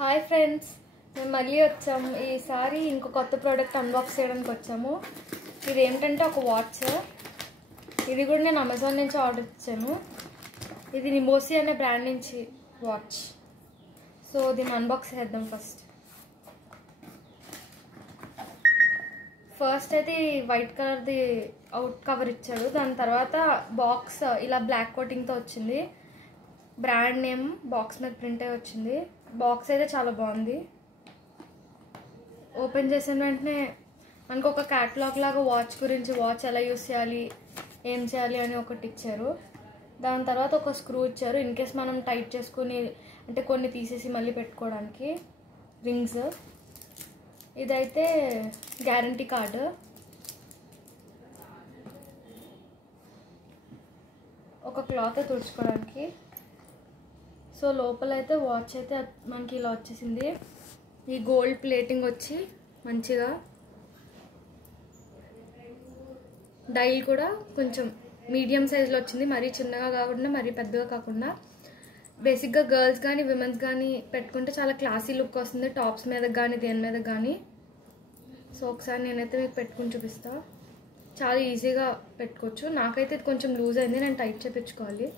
Hi friends, మేము మళ్ళీ వచ్చాము. ఈసారి ఇంకో కొత్త ప్రోడక్ట్ అన్బాక్స్ చేయడానికి వచ్చాము. ఇది ఏంటంటే ఒక వాచ్. ఇది కూడా నేను అమెజాన్ నుంచి ఆర్డర్ ఇచ్చాను. ఇది నిమోసి అనే బ్రాండ్ నుంచి వాచ్. సో దీన్ని అన్బాక్స్ చేద్దాం. ఫస్ట్ అయితే వైట్ కలర్ది అవుట్ కవర్ ఇచ్చాడు. దాని తర్వాత బాక్స్ ఇలా బ్లాక్ కోటింగ్తో వచ్చింది. బ్రాండ్ నేమ్ బాక్స్ మీద ప్రింట్ అయి వచ్చింది. బాక్స్ అయితే చాలా బాగుంది. ఓపెన్ చేసిన వెంటనే మనకు ఒక క్యాటలాగ్ లాగా వాచ్ గురించి, వాచ్ ఎలా యూస్ చేయాలి, ఏం చేయాలి అని ఒకటి ఇచ్చారు. దాని తర్వాత ఒక స్క్రూ ఇచ్చారు ఇన్ కేస్ మనం టైట్ చేసుకుని, అంటే కొన్ని తీసేసి మళ్ళీ పెట్టుకోవడానికి. రింగ్స్. ఇదైతే గ్యారంటీ కార్డు. ఒక క్లాత్ తుడుచుకోవడానికి. సో లోపల అయితే వాచ్ అయితే మనకి ఇలా వచ్చేసింది. ఈ గోల్డ్ ప్లేటింగ్ వచ్చి మంచిగా, డైల్ కూడా కొంచెం మీడియం సైజులో వచ్చింది. మరీ చిన్నగా కాకుండా మరీ పెద్దగా కాకుండా. బేసిక్గా గర్ల్స్ కానీ విమెన్స్ కానీ పెట్టుకుంటే చాలా క్లాసీ లుక్ వస్తుంది, టాప్స్ మీద కానీ దేని మీద కానీ. సో ఒకసారి నేనైతే మీకు పెట్టుకుని చూపిస్తా. చాలా ఈజీగా పెట్టుకోవచ్చు. నాకైతే ఇది కొంచెం లూజ్ అయింది, నేను టైట్ చేయించుకోవాలి.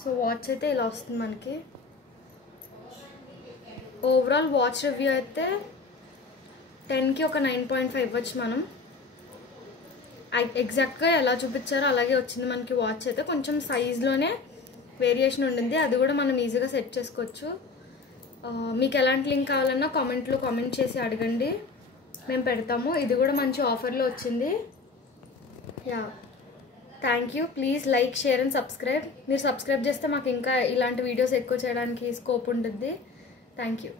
సో వాచ్ అయితే ఇలా వస్తుంది మనకి. ఓవరాల్ వాచ్ రివ్యూ అయితే 10కి ఒక 9.5 ఇవ్వచ్చు మనం. ఎగ్జాక్ట్గా ఎలా చూపించారో అలాగే వచ్చింది మనకి. వాచ్ అయితే కొంచెం సైజ్లోనే వేరియేషన్ ఉండింది, అది కూడా మనం ఈజీగా సెట్ చేసుకోవచ్చు. మీకు ఎలాంటి లింక్ కావాలన్నా కామెంట్లో కామెంట్ చేసి అడగండి, మేము పెడతాము. ఇది కూడా మంచి ఆఫర్లో వచ్చింది. Yeah, thank you. Please like, share and subscribe. మీరు సబ్స్క్రైబ్ చేస్తే మాకు ఇంకా ఇలాంటి వీడియోస్ ఎక్కువ చేయడానికి స్కోప్ ఉంటుంది. Thank you.